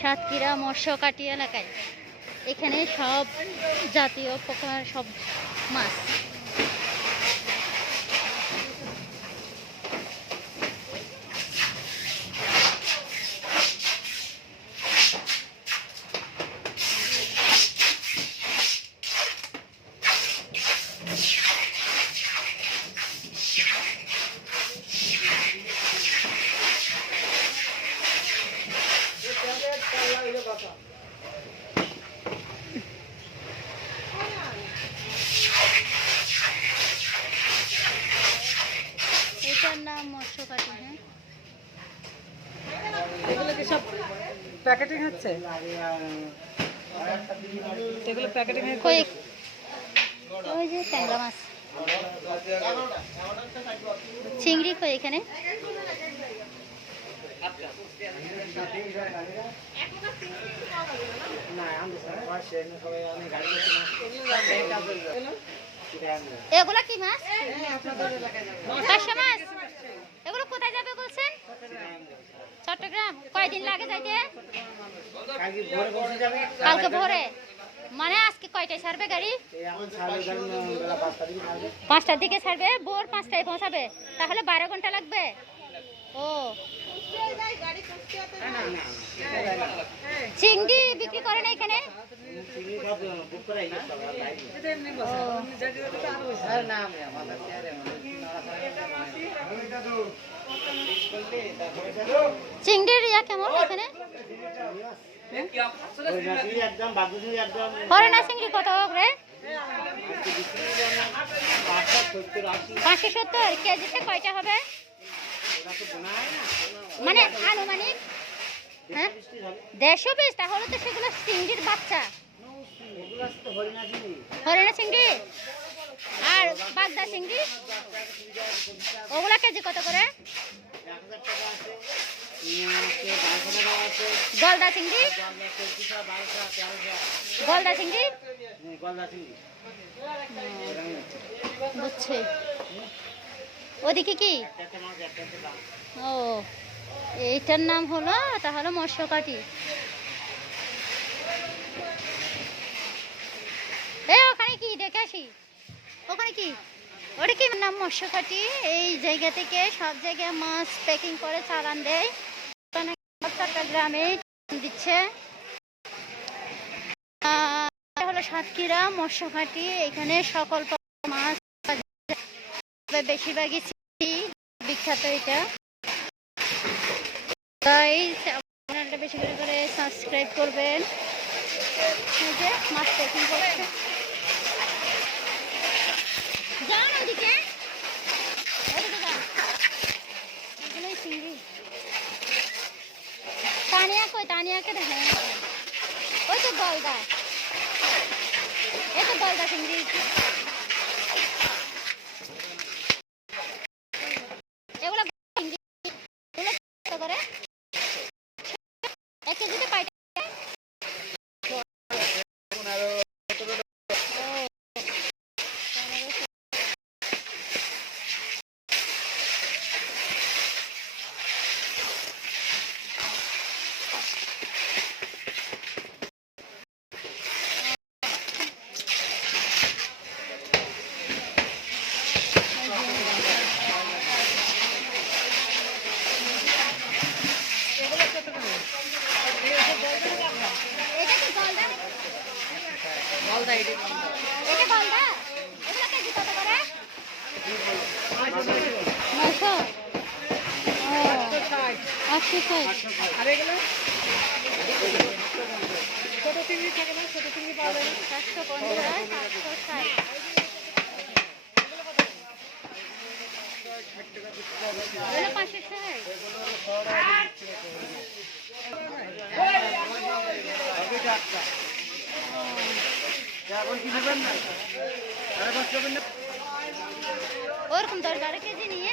সাতক্ষীরা মৎস্যকাটি এলাকায় এখানে সব জাতীয় প্রকার সব মাছ। এটার নাম মৎস্যকাটি। হ্যাঁ, এগুলো কি সব প্যাকেটিং হচ্ছে? এগুলো প্যাকেটিং হয়ে ওই যে ট্যাংরা মাছ, চিংড়ি কই এখানে। এগুলো কি মাছ? পার্শে মাছ। এগুলো কোথায় যাবে বলছেন? চট্টগ্রাম। কয়দিন লাগে যাইতে? কালকে ভোরে। মানে আজকে কয়টায় ছাড়বে গাড়ি? 5টার দিকে ছাড়বে। ভোর 5টায় পৌঁছাবে, তাহলে 12 ঘন্টা লাগবে। ও, চিংড়ি বিক্রি করে না এখানে? চিংড়ির ইয়া কেমন এখানে? হরে না চিংড়ি কত করে? 570 কেজিতে কয়টা হবে? মানে আনুমানিক 150 পিস। তাহলে তো সেগুলো চিংড়ির বাচ্চা। হরিণা চিংড়ি আর বাগদা চিংড়ি, ওগুলা কেজি কত করে? গলদা চিংড়ি, গলদা চিংড়ি বুঝছি। ওদিকে কি? ও, এইটার নাম হলো তাহলে মৎস্যকাটি। ওখানে কি দেখে আসি? ওখানে কি? ওটা কি নাম? মৎস্যকাটি। এই জায়গা থেকে সব জায়গায় মাছ প্যাকিং করে চালান দেয়। চট্টগ্রামে দিচ্ছে। হলো সাতক্ষীরা মৎস্যকাটি। এখানে সকল মাছ, বেশিরভাগই বিখ্যাত এটা। তাই চ্যানেলটা বেশি করে সাবস্ক্রাইব করবেন। এই যে মাছ প্যাকিং করছে। যান ওদিকে, ওদিকে যান। এগুলোই চিংড়ি। তানিয়া কই? তানিয়াকে দেখেন। ওই তো গলদা, এই তো গলদা চিংড়ি। এগুলো চিংড়ি কত করে? 1 কেজিতে কয়টা? এটা গলদা। এগুলো কেজি কত করে? 900। 860। আর এগুলো ছোট চিংড়ি থাকে না? ছোট চিংড়ি পাওয়া যায় না? 750, 760। এগুলো 560। ওরকম 10-12 কেজি নিয়ে